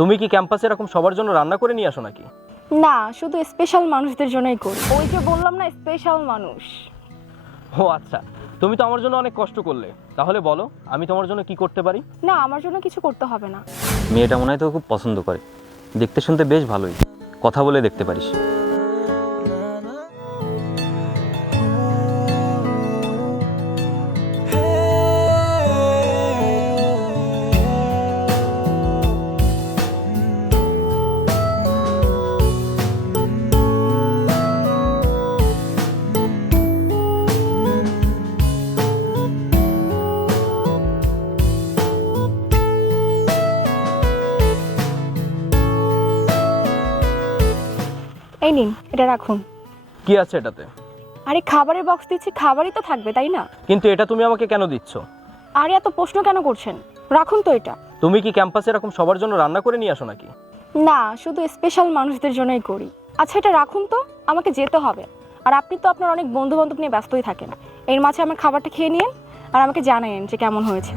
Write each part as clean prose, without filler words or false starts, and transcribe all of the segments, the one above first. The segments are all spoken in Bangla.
তুমি কি ক্যাম্পাসে এরকম সবার জন্য রান্না করে নিয়ে আসো নাকি? না, শুধু স্পেশাল মানুষদের জন্যই করি। ওই যে বললাম না, স্পেশাল মানুষ। ও আচ্ছা, তুমি তো আমার জন্য অনেক কষ্ট করলে, তাহলে বলো আমি তোমার জন্য কি করতে পারি? না, আমার জন্য কিছু করতে হবে না। মেয়েটা মনে হয় তোকে খুব পছন্দ করে, দেখতে শুনতে বেশ ভালোই, কথা বলে দেখতে পারিস। এই নিন, এটা রাখুন। কি আছে এটাতে? আরে খাবারের বক্স দিচ্ছি, খাবারই তো থাকবে, তাই না? কিন্তু এটা তুমি আমাকে কেন দিচ্ছ? আরে এত প্রশ্ন কেন করছেন? রাখুন তো এটা। তুমি কি ক্যাম্পাসে এরকম সবার জন্য রান্না করে নিয়ে আসো নাকি? না, শুধু স্পেশাল মানুষদের জন্যই করি। আচ্ছা, এটা রাখুন তো, আমাকে যেতে হবে। আর আপনি তো আপনার অনেক বন্ধু বান্ধব নিয়ে ব্যস্তই থাকেন। এর মাঝে আমার খাবারটা খেয়ে নিন আর আমাকে জানায়েন যে কেমন হয়েছে।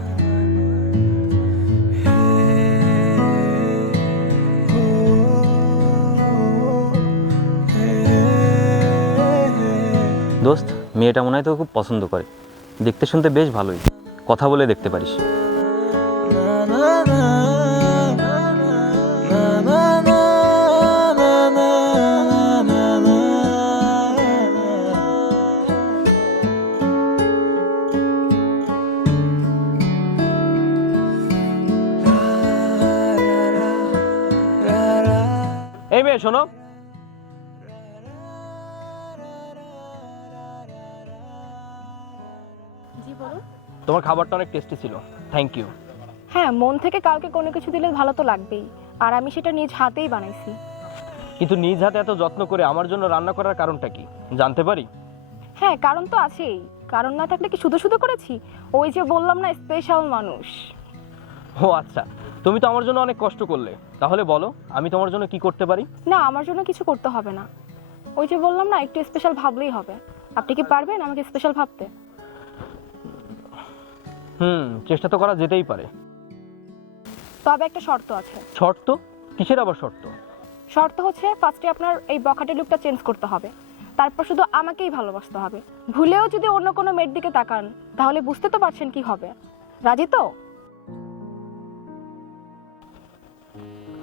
দোস্ত, মেয়েটা মনে হয় তোকে খুব পছন্দ করে, দেখতে শুনতে বেশ ভালোই, কথা বলে দেখতে পারিস। এই মেয়ে শোনো, জি বলুন। তোমার খাবারটা অনেক টেস্টি ছিল, থ্যাংক ইউ। হ্যাঁ, মন থেকে কাউকে কোনো কিছু দিলে ভালো তো লাগবেই। আর আমি সেটা নিজ হাতেই বানাইছি। কিন্তু নিজ হাতে এত যত্ন করে আমার জন্য রান্না করার কারণটা কি জানতে পারি? হ্যাঁ, কারণ তো আছেই। কারণ না থাকলে কি শুধু শুধু করেছি? ওই যে বললাম না, স্পেশাল মানুষ। ও আচ্ছা, তুমি তো আমার জন্য অনেক কষ্ট করলে, তাহলে বলো আমি তোমার জন্য কি করতে পারি? না, আমার জন্য কিছু করতে হবে না। ওই যে বললাম না, একটু স্পেশাল ভাবলেই হবে। আপনি কি পারবেন আমাকে স্পেশাল ভাবতে? চেষ্টা তো করা যেতেই পারে। তবে একটা শর্ত আছে। শর্ত? কিসের আবার শর্ত? শর্ত হচ্ছে, ফার্স্টে আপনার এই বখাটে লুকটা চেঞ্জ করতে হবে। তারপর শুধু আমাকেই ভালোবাসতে হবে। ভুলেও যদি অন্য কোনো মেয়ের দিকে তাকান, তাহলে বুঝতে তো পারছেন কি হবে। রাজি তো?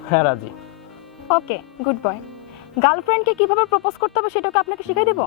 হ্যাঁ রাজি। ওকে, গুড বয়। গার্লফ্রেন্ডকে কিভাবে প্রপোজ করতে হবে সেটাকে আপনাকে শিখিয়ে দেবো।